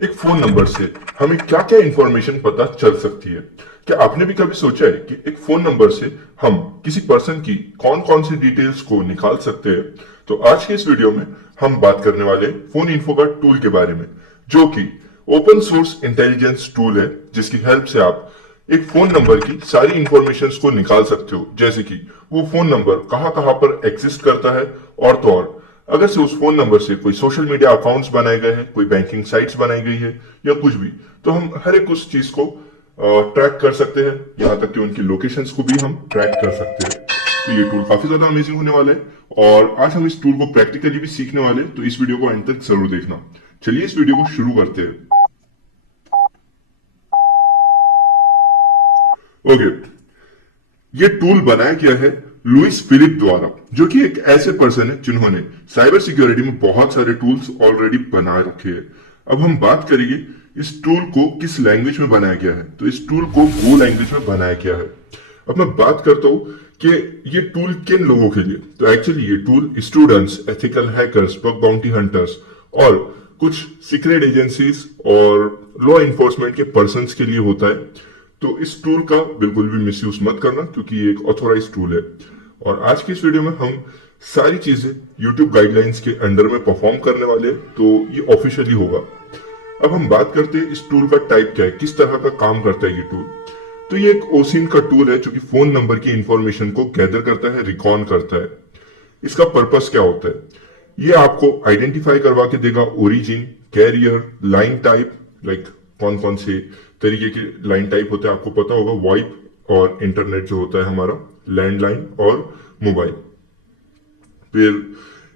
एक phone number से हमें क्या क्या इंफॉर्मेशन पता चल सकती है। क्या आपने भी कभी सोचा है कि एक फोन नंबर से हम किसी पर्सन की कौन कौन सी डिटेल्स को निकाल सकते हैं। तो आज के इस वीडियो में हम बात करने वाले फोन इन्फो का टूल के बारे में, जो कि ओपन सोर्स इंटेलिजेंस टूल है, जिसकी हेल्प से आप एक फोन नंबर की सारी इंफॉर्मेशन को निकाल सकते हो, जैसे कि वो फोन नंबर कहाँ कहाँ पर एग्जिस्ट करता है, और तो और अगर से उस फोन नंबर से कोई सोशल मीडिया अकाउंट्स बनाए गए हैं, कोई बैंकिंग साइट्स बनाई गई है या कुछ भी, तो हम हर एक उस चीज को ट्रैक कर सकते हैं। यहाँ तक कि उनकी लोकेशंस को भी हम ट्रैक कर सकते हैं। तो ये टूल काफी ज्यादा अमेजिंग होने वाला है और आज हम इस टूल को प्रैक्टिकली भी सीखने वाले हैं, तो इस वीडियो को एंड तक जरूर देखना। चलिए इस वीडियो को शुरू करते हैं। ओके, ये टूल बनाया गया है लुइस फिलिप द्वारा, जो कि एक ऐसे पर्सन है जिन्होंने साइबर सिक्योरिटी में बहुत सारे टूल्स ऑलरेडी बना रखे हैं। अब हम बात करेंगे इस टूल को किस लैंग्वेज में बनाया गया है। तो इस टूल को गो लैंग्वेज में बनाया गया है। अब मैं बात करता हूं कि ये टूल किन लोगों के लिए। तो एक्चुअली ये tool students, ethical hackers, bug bounty hunters और कुछ सीक्रेट एजेंसीज और लॉ इन्फोर्समेंट के पर्संस के लिए होता है। तो इस टूल का बिल्कुल भी मिसयूज मत करना, क्योंकि ये एक ऑथोराइज टूल है। और आज की इस वीडियो में हम सारी चीजें YouTube गाइडलाइंस के अंडर में परफॉर्म करने वाले हैं, तो ये ऑफिशियली होगा। अब हम बात करते हैं इस टूल का टाइप क्या है, किस तरह का काम करता है ये टूल। तो ये एक ओसिन का टूल है, जो कि फोन नंबर की इंफॉर्मेशन को गैदर करता है, रिकॉन करता है। इसका पर्पस क्या होता है, ये आपको आइडेंटिफाई करवा के देगा origin, carrier, line type, like कौन कौन से तरीके के लाइन टाइप होते हैं आपको पता होगा, वाइप और इंटरनेट जो होता है हमारा, लैंडलाइन और मोबाइल। फिर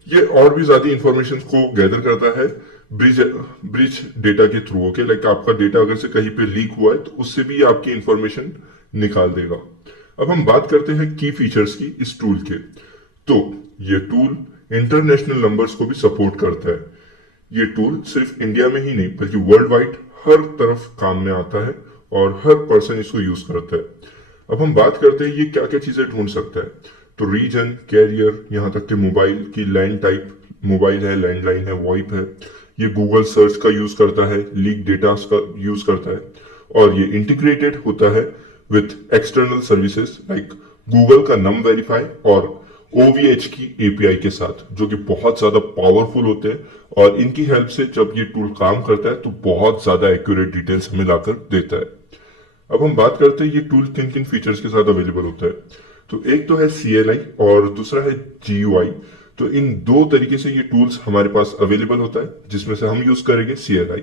ये और भी ज्यादा इंफॉर्मेशन को गैदर करता है ब्रिज ब्रिज डेटा के थ्रू। ओके, लाइक आपका डेटा अगर से कहीं पे लीक हुआ है तो उससे भी ये आपकी इंफॉर्मेशन निकाल देगा। अब हम बात करते हैं की फीचर्स की इस टूल के। तो ये टूल इंटरनेशनल नंबर्स को भी सपोर्ट करता है। ये टूल सिर्फ इंडिया में ही नहीं बल्कि वर्ल्ड वाइड हर तरफ काम में आता है और हर पर्सन इसको यूज करता है। अब हम बात करते हैं ये क्या क्या चीजें ढूंढ सकता है। तो रीजन, कैरियर, यहाँ तक कि मोबाइल की लैंड टाइप, मोबाइल है, लैंडलाइन है, वॉइप है। ये गूगल सर्च का यूज करता है, लीक डेटा का यूज करता है, और ये इंटीग्रेटेड होता है with external services like Google का नम वेरीफाई और OVH की API के साथ, जो कि बहुत ज्यादा पावरफुल होते हैं। और इनकी हेल्प से जब ये टूल काम करता है तो बहुत ज्यादा एक्यूरेट डिटेल्स हमें लाकर देता है। अब हम बात करते हैं ये टूल किन किन फीचर्स के साथ अवेलेबल होता है। तो एक तो है CLI और दूसरा है GUI। तो इन दो तरीके से ये टूल्स हमारे पास अवेलेबल होता है, जिसमें से हम यूज करेंगे CLI।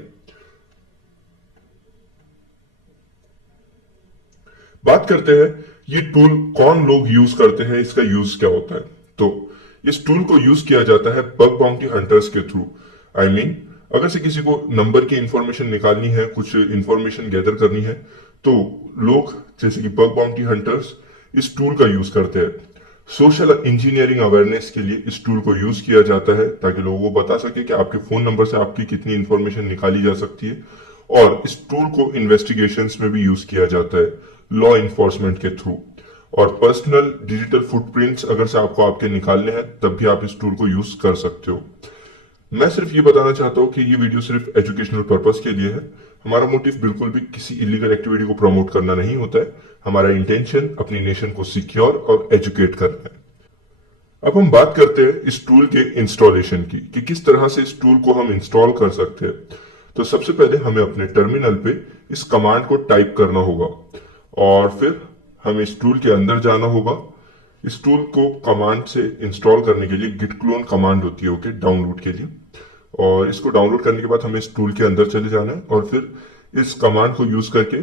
बात करते हैं ये टूल कौन लोग यूज करते हैं, इसका यूज क्या होता है। तो इस टूल को यूज किया जाता है बग बाउंटी हंटर्स के थ्रू। आई मीन, अगर से किसी को नंबर की इंफॉर्मेशन निकालनी है, कुछ इंफॉर्मेशन गैदर करनी है, तो लोग जैसे कि बग बाउंटी हंटर्स इस टूल का यूज करते हैं। सोशल इंजीनियरिंग अवेयरनेस के लिए इस टूल को यूज किया जाता है, ताकि लोगों को बता सके कि आपके फोन नंबर से आपकी कितनी इंफॉर्मेशन निकाली जा सकती है। और इस टूल को इन्वेस्टिगेशंस में भी यूज किया जाता है, लॉ इन्फोर्समेंट के थ्रू। और पर्सनल डिजिटल फुटप्रिंट्स अगर से आपको आपके निकालने हैं, तब भी आप इस टूल को यूज कर सकते हो। मैं सिर्फ ये बताना चाहता हूँ कि ये वीडियो सिर्फ एजुकेशनल पर्पस के लिए है। हमारा मोटिव बिल्कुल भी किसी इलीगल एक्टिविटी को प्रमोट करना नहीं होता है। हमारा इंटेंशन अपनी नेशन को सिक्योर और एजुकेट करना है। अब हम बात करते हैं इस टूल के इंस्टॉलेशन की, कि किस तरह से इस टूल को हम इंस्टॉल कर सकते हैं। तो सबसे पहले हमें अपने टर्मिनल पे इस कमांड को टाइप करना होगा और फिर हमें इस टूल के अंदर जाना होगा। इस टूल को कमांड से इंस्टॉल करने के लिए गिट क्लोन कमांड होती है, ओके, डाउनलोड के लिए। और इसको डाउनलोड करने के बाद हमें इस टूल के अंदर चले जाना है और फिर इस कमांड को यूज करके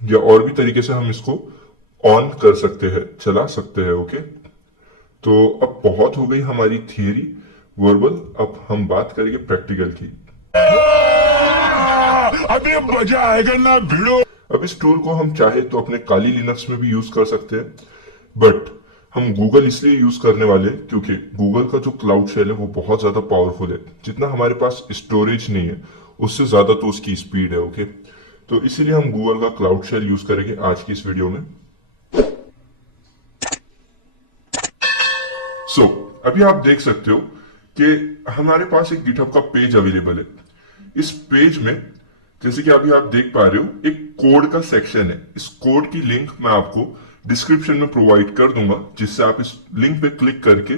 या और भी तरीके से हम इसको ऑन कर सकते हैं, चला सकते हैं। ओके, तो अब बहुत हो गई हमारी थियरी वर्बल, अब हम बात करेंगे प्रैक्टिकल की। अभी मजा आएगा ना भिड़ो। अब इस टूल को हम चाहे तो अपने काली लिनक्स में भी यूज कर सकते हैं, बट हम गूगल इसलिए यूज करने वाले क्योंकि गूगल का जो क्लाउड शेल है वो बहुत ज्यादा पावरफुल है। जितना हमारे पास स्टोरेज नहीं है, उससे ज्यादा तो उसकी स्पीड है। ओके, तो इसीलिए हम गूगल का क्लाउड शेल यूज करेंगे आज की इस वीडियो में। अभी आप देख सकते हो कि हमारे पास एक गिटहब का पेज अवेलेबल है। इस पेज में जैसे कि अभी आप देख पा रहे हो एक कोड का सेक्शन है। इस कोड की लिंक मैं आपको डिस्क्रिप्शन में प्रोवाइड कर दूंगा, जिससे आप इस लिंक पे क्लिक करके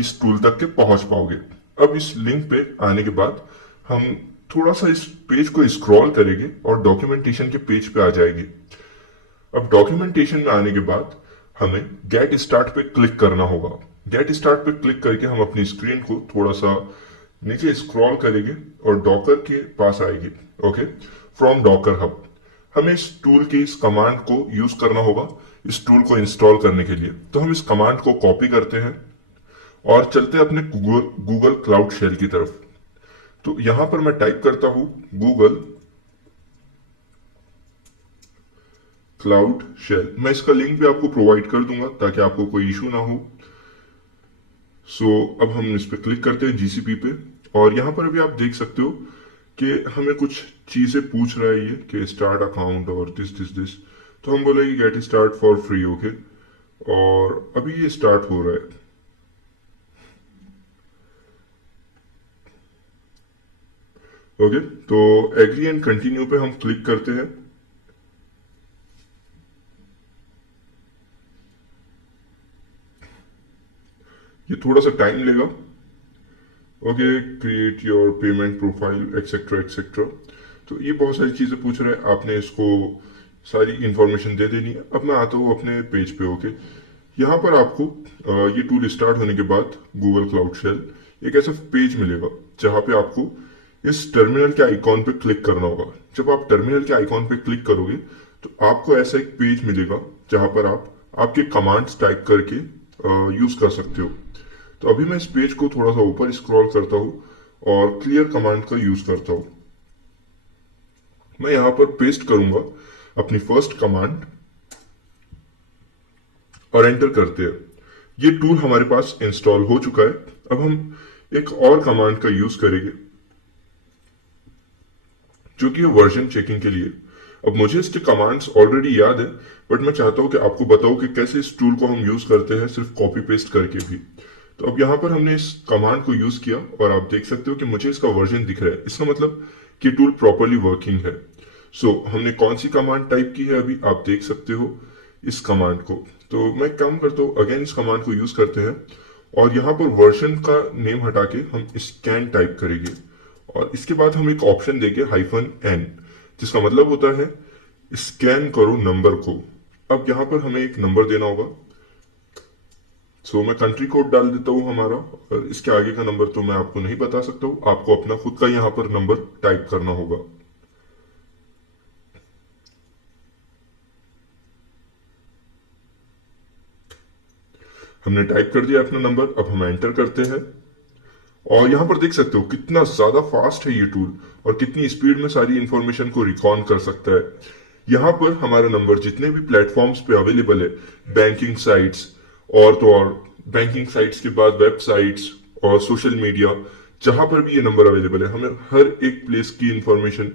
इस टूल तक के पहुंच पाओगे। अब इस लिंक पे आने के बाद हम थोड़ा सा इस पेज को स्क्रॉल करेंगे और डॉक्यूमेंटेशन के पेज पे आ जाएंगे। अब डॉक्यूमेंटेशन में आने के बाद हमें गेट स्टार्ट पे क्लिक करना होगा। गेट स्टार्ट पे क्लिक करके हम अपनी स्क्रीन को थोड़ा सा नीचे स्क्रॉल करेंगे और डॉकर के पास आएंगे। ओके, फ्रॉम डॉकर हब हमें इस टूल की इस कमांड को यूज करना होगा इस टूल को इंस्टॉल करने के लिए। तो हम इस कमांड को कॉपी करते हैं और चलते हैं अपने गूगल क्लाउड शेल की तरफ। तो यहां पर मैं टाइप करता हूं गूगल क्लाउड शेल। मैं इसका लिंक भी आपको प्रोवाइड कर दूंगा ताकि आपको कोई इशू ना हो। अब हम इस पे क्लिक करते हैं जीसीपी पे, और यहां पर अभी आप देख सकते हो कि हमें कुछ चीजें पूछ रहा है ये कि स्टार्ट अकाउंट और दिस। तो हम बोलेंगे get start for free. Okay, और अभी ये स्टार्ट हो रहा है। ओके, तो एग्री एंड कंटिन्यू पे हम क्लिक करते हैं। ये थोड़ा सा टाइम लेगा। Okay, create your payment profile etcetera etcetera. तो ये बहुत सारी चीजें पूछ रहे हैं, आपने इसको सारी इंफॉर्मेशन दे देनी है। अब मैं आता हूँ अपने पेज पे। ओके, यहाँ पर आपको ये टूल स्टार्ट होने के बाद गूगल क्लाउड शेल एक ऐसा पेज मिलेगा जहां पे आपको इस टर्मिनल के आइकॉन पे क्लिक करना होगा। जब आप टर्मिनल के आइकॉन पे क्लिक करोगे तो आपको ऐसा एक पेज मिलेगा जहां पर आप आपके कमांड्स टाइप करके यूज कर सकते हो। तो अभी मैं इस पेज को थोड़ा सा ऊपर स्क्रॉल करता हूं और क्लियर कमांड का यूज करता हूं। मैं यहां पर पेस्ट करूंगा अपनी फर्स्ट कमांड और एंटर करते हैं। ये टूल हमारे पास इंस्टॉल हो चुका है। अब हम एक और कमांड का यूज करेंगे जो कि वर्जन चेकिंग के लिए। अब मुझे इसके कमांड्स ऑलरेडी याद है, बट मैं चाहता हूं कि आपको बताऊं कि कैसे इस टूल को हम यूज करते हैं सिर्फ कॉपी पेस्ट करके भी। तो अब यहां पर हमने इस कमांड को यूज किया और आप देख सकते हो कि मुझे इसका वर्जन दिख रहा है। इसका मतलब कि टूल प्रॉपरली वर्किंग है। हमने कौन सी कमांड टाइप की है अभी आप देख सकते हो इस कमांड को। तो मैं काम करता हूं, अगेन इस कमांड को यूज करते हैं और यहां पर वर्जन का नेम हटा के हम स्कैन टाइप करेंगे और इसके बाद हम एक ऑप्शन देंगे -n, जिसका मतलब होता है स्कैन करो नंबर को। अब यहां पर हमें एक नंबर देना होगा। मैं कंट्री कोड डाल देता हूं हमारा, और इसके आगे का नंबर तो मैं आपको नहीं बता सकता हूं, आपको अपना खुद का यहां पर नंबर टाइप करना होगा। हमने टाइप कर दिया अपना नंबर। अब हम एंटर करते हैं और यहां पर देख सकते हो कितना ज्यादा फास्ट है ये टूल और कितनी स्पीड में सारी इंफॉर्मेशन को रिकॉल कर सकता है। यहां पर हमारा नंबर जितने भी प्लेटफॉर्म्स पे अवेलेबल है, बैंकिंग साइट्स और तो और बैंकिंग साइट्स के बाद वेबसाइट्स और सोशल मीडिया, जहां पर भी ये नंबर अवेलेबल है, हमें हर एक प्लेस की इंफॉर्मेशन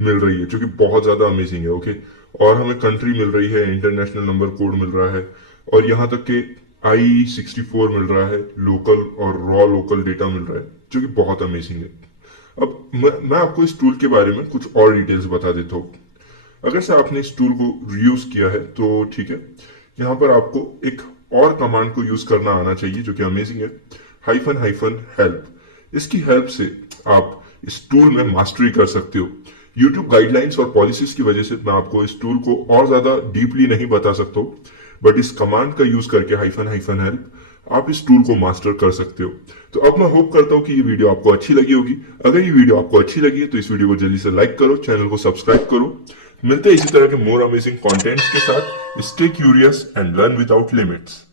मिल रही है, जो कि बहुत ज्यादा अमेजिंग है। ओके, और हमें कंट्री मिल रही है, इंटरनेशनल नंबर कोड मिल रहा है और यहां तक के I64 मिल रहा है, लोकल और रॉ लोकल डेटा मिल रहा है, जो कि बहुत अमेजिंग है। अब मैं आपको इस टूल के बारे में कुछ और डिटेल्स बता देता हूँ। अगर से आपने इस टूल को यूज किया है तो ठीक है, यहाँ पर आपको एक और कमांड को यूज करना आना चाहिए जो कि अमेजिंग है, -हेल्प। इसकी हेल्प से आप इस टूल में मास्टरी कर सकते हो। यूट्यूब गाइडलाइंस और पॉलिसीज की वजह से मैं आपको इस टूल को और ज्यादा डीपली नहीं बता सकता हूँ, बट इस कमांड का यूज करके -हेल्प आप इस टूल को मास्टर कर सकते हो। तो अब मैं होप करता हूं कि ये वीडियो आपको अच्छी लगी होगी। अगर ये वीडियो आपको अच्छी लगी है तो इस वीडियो को जल्दी से लाइक करो, चैनल को सब्सक्राइब करो। मिलते हैं इसी तरह के मोर अमेजिंग कंटेंट्स के साथ। Stay curious and learn without limits.